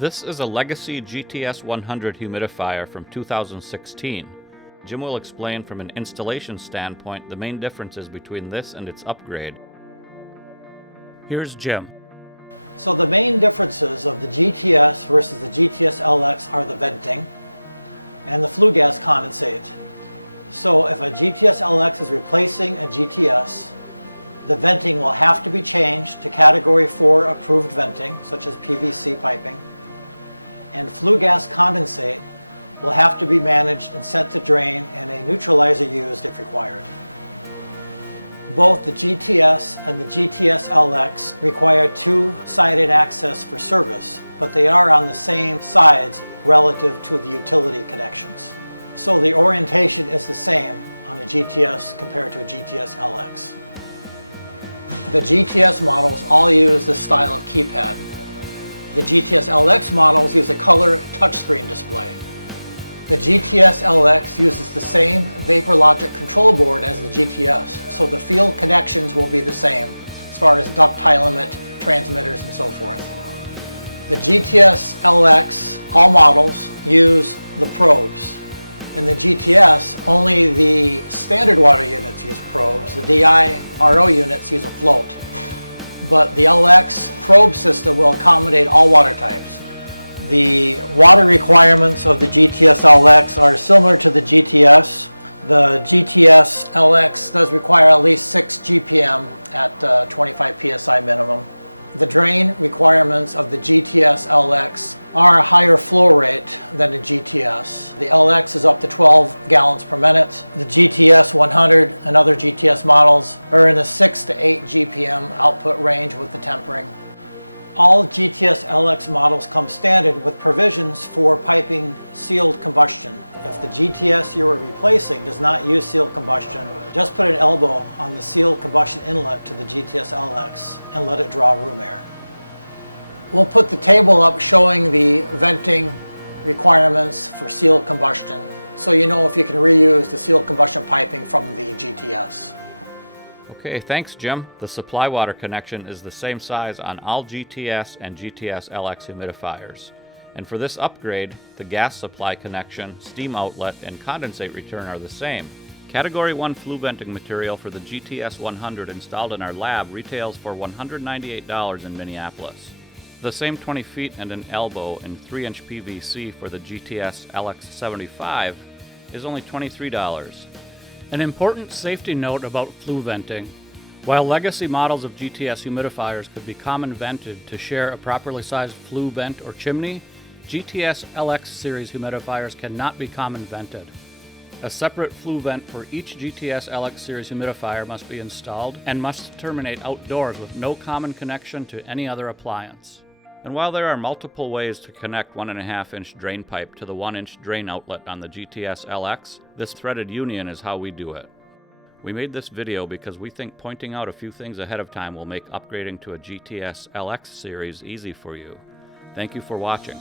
This is a legacy GTS 100 humidifier from 2016. Jim will explain from an installation standpoint the main differences between this and its upgrade. Here's Jim. So the main differences of the GTS versus the GTS LX are the venting and the flue gas condensate. So if a GTS LX is replacing a GTS, the venting will have to be changed to Category 4 approved venting, such as PVC piping, and flue gas condensate will have to be managed and sent to drain and a neutralizer used if required. Both the GTS and the GTS LX require two-sided access for service, but they are on the same sides relative to the utility connections. So the orientation is the same on a GTS compared to a GTS LX. The GTS models all use this style of keypad. The GTS LX models use a color touchscreen display. The GTS LX uses the same vapor logic control board as the GTS, so the field connections will be the same as far as ductile limit, transmitters, and so forth. The GTS LX, all models, use the probes. In the GTS, only the standard water units use probes. The DI RO units use a float. But the LX probe system will accommodate all water types. The water requirements of the GTS LX are similar to the GTS. The GTS LX does require at least 6 GPM at 25 PSI minimum. The drain requirements of the GTS LX are a higher flow rate than the GTS. The LX is up to 12 gallons per minute. The GTS 100 and other GTS models are in the 6 to 8 GPM output range with the tempering. All GTS LX models come standard with provisions for piping sealed combustion. If the GTS you are replacing does not use sealed combustion, just put an elbow on the sealed combustion inlet to the GTS LX and let it draw room air. We'll put the table up showing the venting requirements for sealed combustion, so you know if you can reuse the sealed combustion piping from the GTS. Okay, thanks Jim. The supply water connection is the same size on all GTS and GTS LX humidifiers. And for this upgrade, the gas supply connection, steam outlet, and condensate return are the same. Category 1 flue venting material for the GTS 100 installed in our lab retails for $198 in Minneapolis. The same 20 feet and an elbow and 3-inch PVC for the GTS LX 75 is only $23. An important safety note about flue venting. While legacy models of GTS humidifiers could be common vented to share a properly sized flue vent or chimney, GTS LX series humidifiers cannot be common vented. A separate flue vent for each GTS LX series humidifier must be installed and must terminate outdoors with no common connection to any other appliance. And while there are multiple ways to connect 1.5-inch drain pipe to the 1-inch drain outlet on the GTS LX, this threaded union is how we do it. We made this video because we think pointing out a few things ahead of time will make upgrading to a GTS LX series easy for you. Thank you for watching.